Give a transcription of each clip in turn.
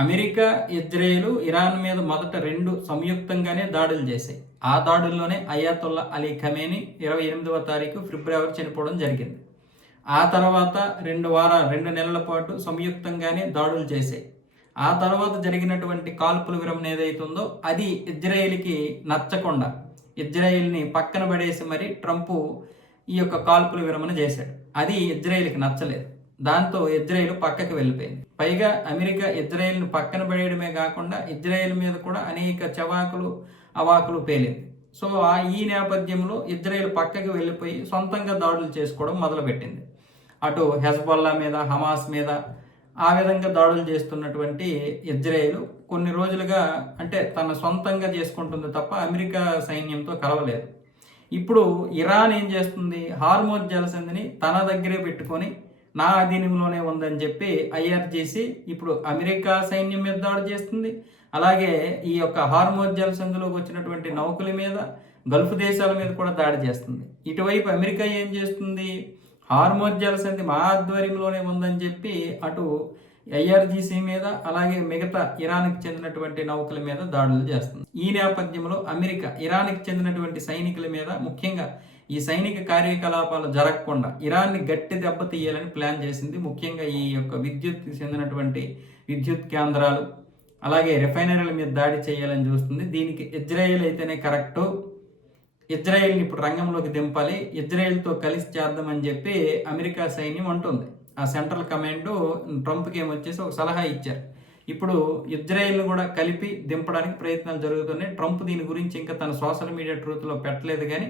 America, Israel Iran మీద మొదట 2 సంయుక్తంగానే దాడులు చేశాయి. ఆ దాడుల్లోనే అయాతొల్లా అలీ ఖమేనీ 28వ తారీఖు ఫిబ్రవరి చనిపోవడం జరిగింది. ఆ తర్వాత 2 నెలల పాటు సంయుక్తంగానే దాడులు చేశాయి. ఆ తర్వాత జరిగినటువంటి కాల్పుల విరమణ ఏదైతుందో అది ఇజ్రాయెల్‌కి నచ్చకుండా ఇజ్రాయెల్‌ని పక్కన పడేసి మరి ట్రంప్ ఈ యొక్క కాల్పుల విరమణ చేశాడు. అది ఇజ్రాయెల్‌కి నచ్చలేదు. దాంతో ఇజ్రాయెల్ పక్కకి వెళ్ళిపోయింది. పైగా అమెరికా ఇజ్రాయెల్‌ని పక్కన పడేయడమే కాకుండా ఇజ్రాయెల్ మీద కూడా అనేక చవాకులు, అవాకులు పేలింది. సో, ఈ నేపథ్యంలో ఇజ్రాయెల్ పక్కకి వెళ్ళిపోయి సొంతంగా దాడులు చేసుకోవడం మొదలుపెట్టింది. అటు హెజ్బొల్లా మీద, హమాస్ మీద ఆ విధంగా దాడులు చేస్తున్నటువంటి ఇజ్రాయెల్ కొన్ని రోజులుగా అంటే తన సొంతంగా చేసుకుంటుంది తప్ప అమెరికా సైన్యంతో కలవలేదు. ఇప్పుడు ఇరాన్ ఏం చేస్తుంది? హార్మోజ్ జలసంధిని తన దగ్గరే పెట్టుకొని నా అధీనంలోనే ఉందని చెప్పి ఐఆర్జీసీ ఇప్పుడు అమెరికా సైన్యం మీద దాడి చేస్తుంది. అలాగే ఈ యొక్క హార్మోజ్ జలసంధిలోకి వచ్చినటువంటి నౌకల మీద, గల్ఫ్ దేశాల మీద కూడా దాడి చేస్తుంది. ఇటువైపు అమెరికా ఏం చేస్తుంది? హార్మోజ్ జలసంధి మా ఆధ్వర్యంలోనే ఉందని చెప్పి అటు ఐఆర్జీసీ మీద అలాగే మిగతా ఇరాన్కి చెందినటువంటి నౌకల మీద దాడులు చేస్తుంది. ఈ నేపథ్యంలో అమెరికా ఇరాన్కి చెందినటువంటి సైనికుల మీద ముఖ్యంగా ఈ సైనిక కార్యకలాపాలు జరగకుండా ఇరాన్ని గట్టి దెబ్బ తీయాలని ప్లాన్ చేసింది. ముఖ్యంగా ఈ యొక్క విద్యుత్కి చెందినటువంటి విద్యుత్ కేంద్రాలు అలాగే రిఫైనరీల మీద దాడి చేయాలని చూస్తుంది. దీనికి ఇజ్రాయెల్ అయితేనే కరెక్టు. ఇజ్రాయెల్ని ఇప్పుడు రంగంలోకి దింపాలి, ఇజ్రాయెల్తో కలిసి చేద్దామని చెప్పి అమెరికా సైన్యం అంటుంది. ఆ సెంట్రల్ కమాండ్ ట్రంప్కి ఏమొచ్చేసి ఒక సలహా ఇచ్చారు. ఇప్పుడు ఇజ్రాయెల్ను కూడా కలిపి దింపడానికి ప్రయత్నాలు జరుగుతున్నాయి. ట్రంప్ దీని గురించి ఇంకా తన సోషల్ మీడియా ట్రూత్లో పెట్టలేదు, కానీ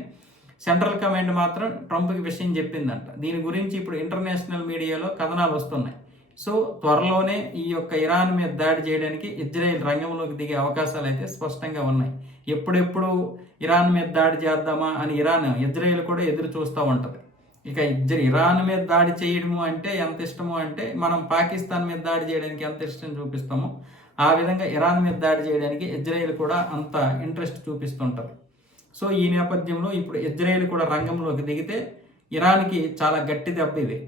సెంట్రల్ కమాండ్ మాత్రం ట్రంప్కి విషయం చెప్పిందంట. దీని గురించి ఇప్పుడు ఇంటర్నేషనల్ మీడియాలో కథనాలు వస్తున్నాయి. సో త్వరలోనే ఈ యొక్క ఇరాన్ మీద దాడి చేయడానికి ఇజ్రాయెల్ రంగంలోకి దిగే అవకాశాలు అయితే స్పష్టంగా ఉన్నాయి. ఎప్పుడెప్పుడు ఇరాన్ మీద దాడి చేద్దామా అని ఇజ్రాయెల్ కూడా ఎదురు చూస్తూ ఉంటుంది. ఇక ఇరాన్ మీద దాడి చేయడము అంటే ఎంత ఇష్టమో అంటే మనం పాకిస్తాన్ మీద దాడి చేయడానికి ఎంత ఇష్టం చూపిస్తామో ఆ విధంగా ఇరాన్ మీద దాడి చేయడానికి ఇజ్రాయెల్ కూడా అంత ఇంట్రెస్ట్ చూపిస్తుంటారు. సో ఈ నేపథ్యంలో ఇప్పుడు ఇజ్రాయెల్ కూడా రంగంలోకి దిగితే ఇరాన్కి చాలా గట్టి దెబ్బ ఇది.